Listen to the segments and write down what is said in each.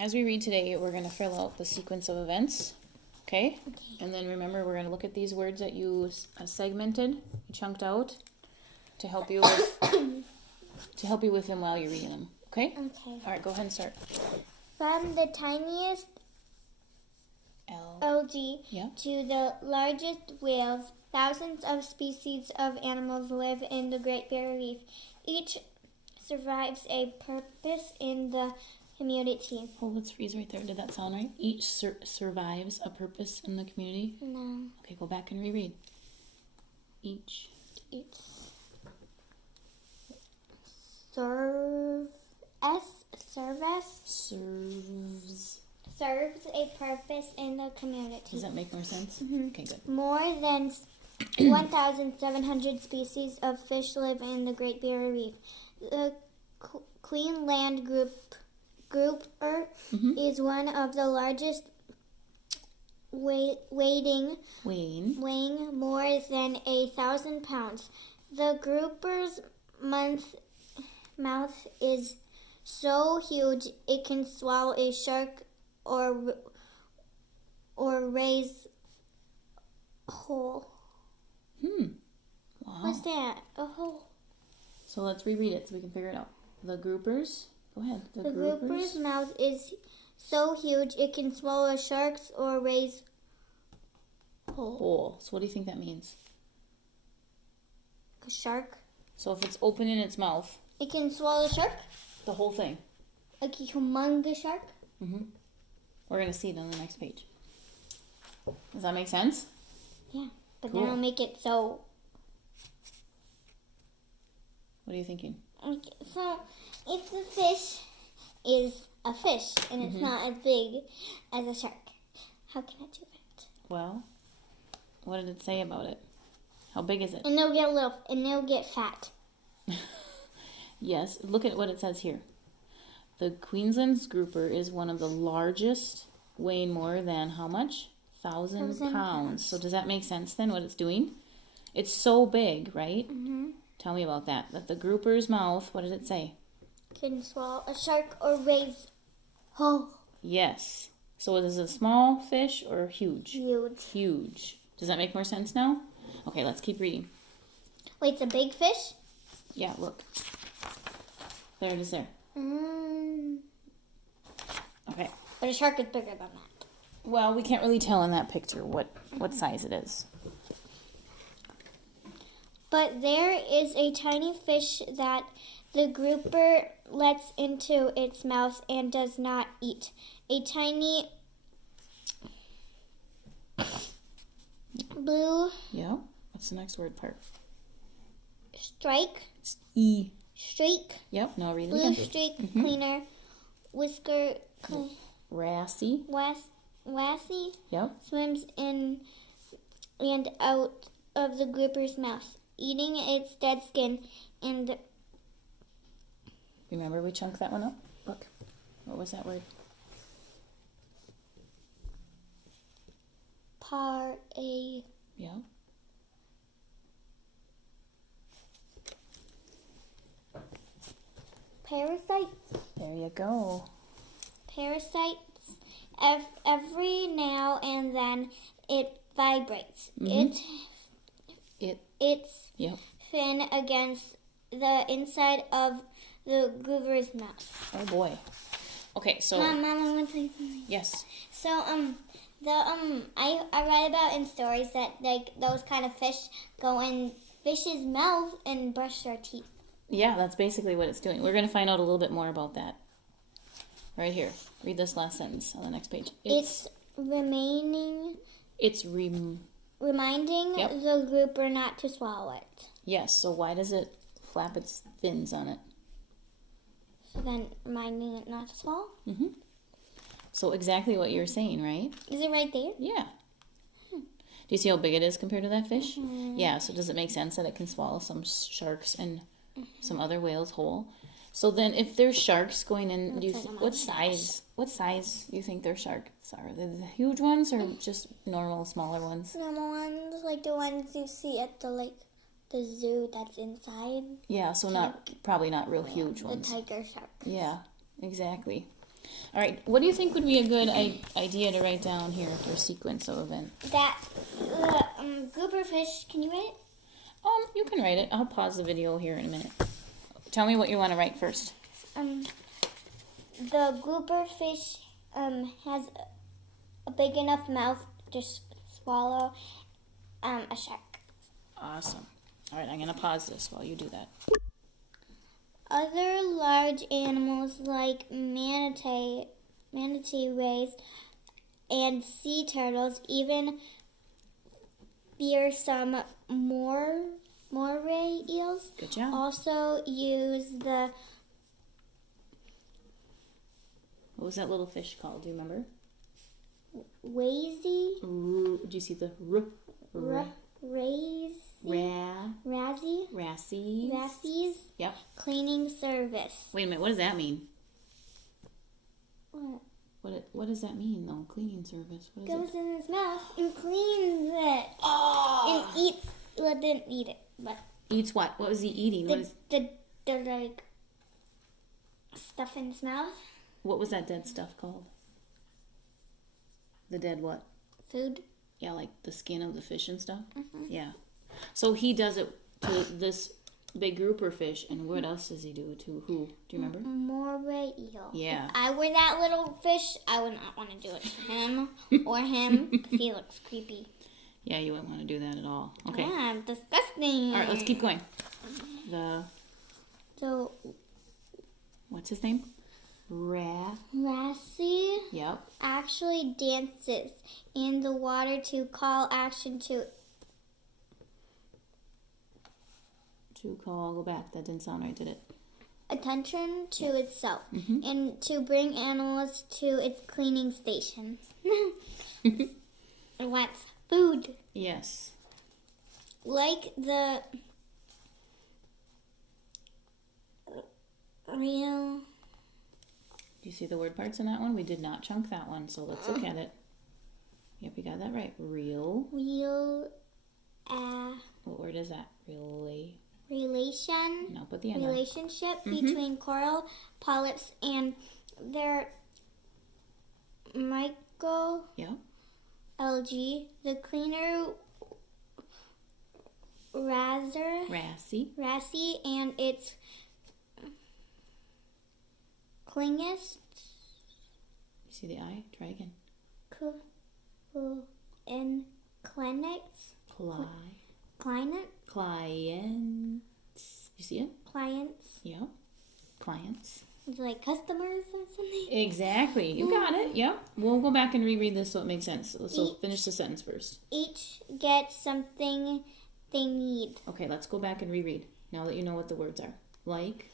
as we read today, we're going to fill out the sequence of events. Okay? And then remember, we're going to look at these words that you segmented, chunked out, to help you with them while you're reading them. Okay? Okay. All right, go ahead and start. From the tiniest algae to the largest whales, thousands of species of animals live in the Great Barrier Reef. Each survives a purpose in the community. Oh, let's freeze right there. Did that sound right? Each survives a purpose in the community? No. Okay, go back and reread. Each. Serves a purpose in the community. Does that make more sense? Mm-hmm. Okay, good. More than 1,700 species of fish live in the Great Barrier Reef. The Queensland grouper is one of the largest, weighing more than 1,000 pounds. The grouper's mouth is so huge it can swallow a shark or raise whole. Wow. What's that? A hole. So let's reread it so we can figure it out. The groupers. Go ahead. The grouper's mouth is so huge it can swallow sharks or raise whole. So what do you think that means? A shark. So if it's open in its mouth, it can swallow a shark? The whole thing. Like a humongous shark? Mm-hmm. We're going to see it on the next page. Does that make sense? Yeah. But cool. Then I'll make it so... What are you thinking? Okay, so if the fish is a fish and it's not as big as a shark, how can I do that? Well, what did it say about it? How big is it? And they'll get fat. Yes, look at what it says here. The Queensland's grouper is one of the largest, weighing more than how much? 1,000 pounds. So does that make sense then, what it's doing? It's so big, right? Mm-hmm. Tell me about that. That the grouper's mouth, what did it say? Can swallow a shark or raise whole. Yes. So is it a small fish or huge? Huge. Huge. Does that make more sense now? Okay, let's keep reading. Wait, it's a big fish? Yeah, look. There it is there. Okay. But a shark is bigger than that. Well, we can't really tell in that picture what size it is. But there is a tiny fish that the grouper lets into its mouth and does not eat. A tiny blue... Yeah. What's the next word part? Streak. Yep. Now read it blue again. Blue streak cleaner. Whisker... Wrassy. Yep. Swims in and out of the grouper's mouth, eating its dead skin and... Remember we chunked that one up? Look. What was that word? Yeah. Parasites. There you go. Parasites. Every now and then it vibrates. Its fin against the inside of the grouper's mouth. Oh boy. Okay, so Mom, I want to tell you something. Yes. So I read about in stories that like those kind of fish go in fish's mouth and brush their teeth. Yeah, that's basically what it's doing. We're going to find out a little bit more about that. Right here. Read this last sentence on the next page. It's reminding the grouper not to swallow it. Yes, so why does it flap its fins on it? So then reminding it not to swallow? Mm-hmm. So exactly what you're saying, right? Is it right there? Yeah. Do you see how big it is compared to that fish? Mm-hmm. Yeah, so does it make sense that it can swallow some sharks and some other whales whole? So then if there's sharks going in, what size do you think their sharks are? Are they the huge ones or just normal, smaller ones? Normal ones, like the ones you see at the zoo that's inside. Yeah, so probably not real huge ones. The tiger shark. Yeah, exactly. All right, what do you think would be a good idea to write down here for a sequence of events? That grouper fish, can you write it? You can write it. I'll pause the video here in a minute. Tell me what you want to write first. The grouper fish has a big enough mouth to swallow a shark. Awesome. All right, I'm going to pause this while you do that. Other large animals like manatee rays and sea turtles, even some moray eels, Good job. also use the... What was that little fish called? Do you remember? Wazy? Do you see the r? Razzies. Yep. Cleaning service. Wait a minute. What does that mean? What? What does that mean, though? Cleaning service. What is Goes it? in his mouth and cleans it. Oh! And eats. Well, didn't eat it, but Eats what? What was he eating? the like stuff in his mouth. What was that dead stuff called? The dead what? Food. Yeah, like the skin of the fish and stuff? Mm-hmm. Yeah. So he does it to this big grouper fish, and what else does he do to who? Do you remember? Moray eel. Yeah. If I were that little fish, I would not want to do it to him or him because he looks creepy. Yeah, you wouldn't want to do that at all. Okay. Yeah, disgusting. All right, let's keep going. So, What's his name? Lassie Yep. actually dances in the water to call action to... Go back. That didn't sound right, did it? attention to itself Mm-hmm. and to bring animals to its cleaning station. It wants food. Yes. Like the real... Do you see the word parts in that one? We did not chunk that one, so let's look at it. Yep, you got that right. Real. What word is that? Relation. No, put the end on. Relationship between coral polyps and their microalgae. Yep. The cleaner Rassy and its clingest You see the I? Try again. and clinics. Clients. You see it? Clients. Yep. Clients. Like customers or something. Exactly. You got it. Yep. We'll go back and reread this so it makes sense. So finish the sentence first. Each gets something they need. Okay, let's go back and reread. Now that you know what the words are. Like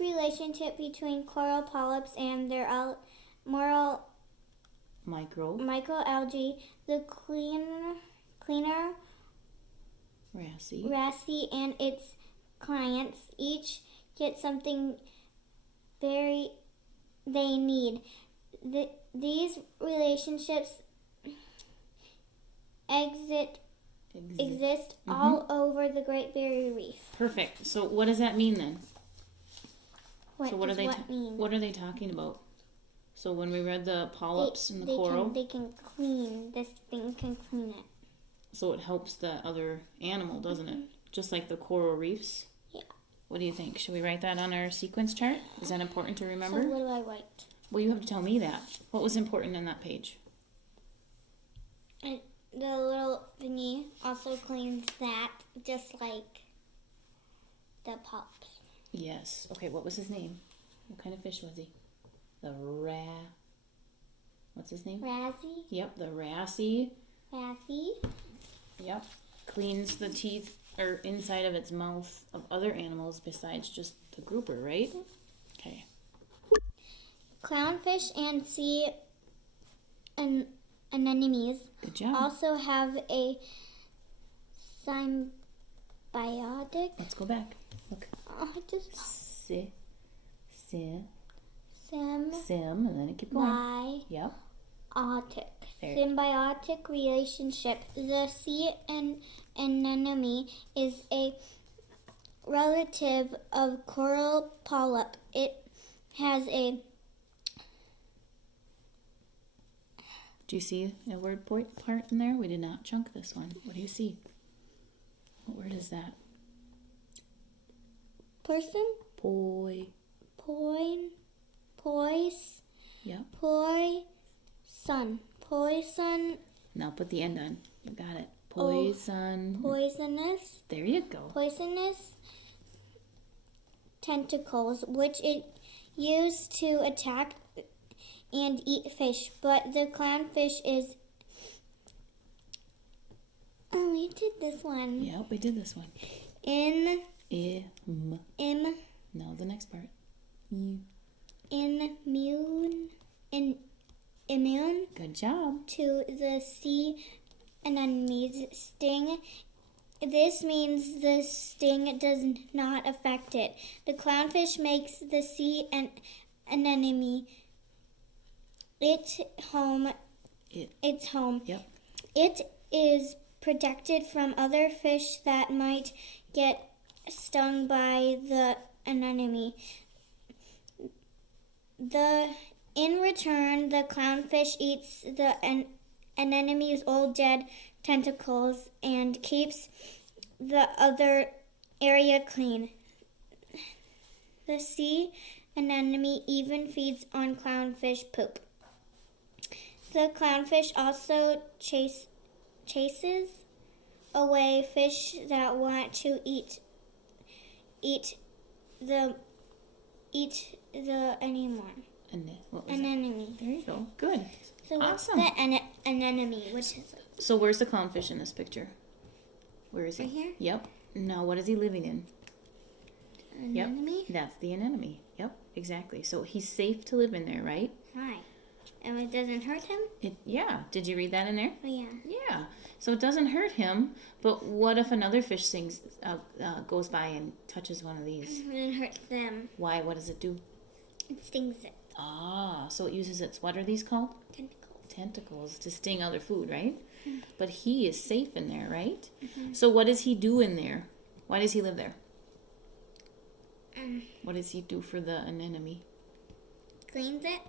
Relationship between coral polyps and their microalgae. The cleaner Rassy and its clients each get something they need. These relationships exist all over the Great Barrier Reef. Perfect. So what does that mean then? What What are they talking about? So when we read the polyps and the coral, they can clean. This thing can clean it. so it helps the other animal, doesn't it? Just like the coral reefs. Yeah. What do you think? Should we write that on our sequence chart? Is that important to remember? So what do I write? Well, you have to tell me that. What was important in that page? And the little thingy also cleans that, just like the polyps. Yes. Okay, what was his name? What kind of fish was he? What's his name? Rassy. Yep, the Rassy. Rassy. Yep. Cleans the teeth or inside of its mouth of other animals besides just the grouper, right? Okay. Clownfish and sea anemones Good job. also have a symbiotic. Let's go back. Look. Sim, and then it keep going. Yep. There. Symbiotic relationship. The sea anemone is a relative of coral polyp. It has a Do you see a word part in there? We did not chunk this one. What do you see? What word is that? Person. Poise. Yep. Poison. Poison. Now put the end on. You got it. Poison. Poisonous. There you go. Poisonous tentacles, which it used to attack and eat fish. But the clownfish is... Oh, we did this one. Yep, we did this one. Im. No, the next part. Immune Good job. to the sea anemone's sting. This means the sting does not affect it. The clownfish makes the sea anemone its home. Yep. It is protected from other fish that might get stung by the anemone. In return, the clownfish eats the anemone's old dead tentacles and keeps the other area clean. The sea anemone even feeds on clownfish poop. The clownfish also chases away fish that want to eat the anemone. What was Anemone. There you go. Good. So what's Awesome. the anemone? Which is it? So where's the clownfish in this picture? Where is he? Right here? Yep. Now what is he living in? Anemone? Yep. That's the anemone. Yep. Exactly. So he's safe to live in there, right? Why? And it doesn't hurt him? Yeah. Did you read that in there? Oh, yeah. Yeah. So it doesn't hurt him, but what if another fish goes by and touches one of these? It hurts them. Why? What does it do? It stings it. Ah, so it uses its, what are these called? Tentacles to sting other food, right? Mm-hmm. But he is safe in there, right? Mm-hmm. So what does he do in there? Why does he live there? What does he do for the anemone? Cleans it.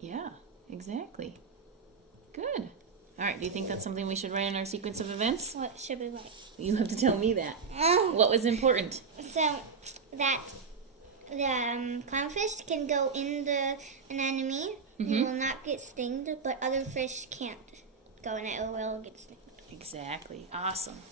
Yeah, exactly. Good. All right, do you think that's something we should write in our sequence of events? What should we write? You have to tell me that. Oh. What was important? So that the clownfish can go in the anemone. Mm-hmm. It will not get stinged, but other fish can't go in it or will get stinged. Exactly. Awesome.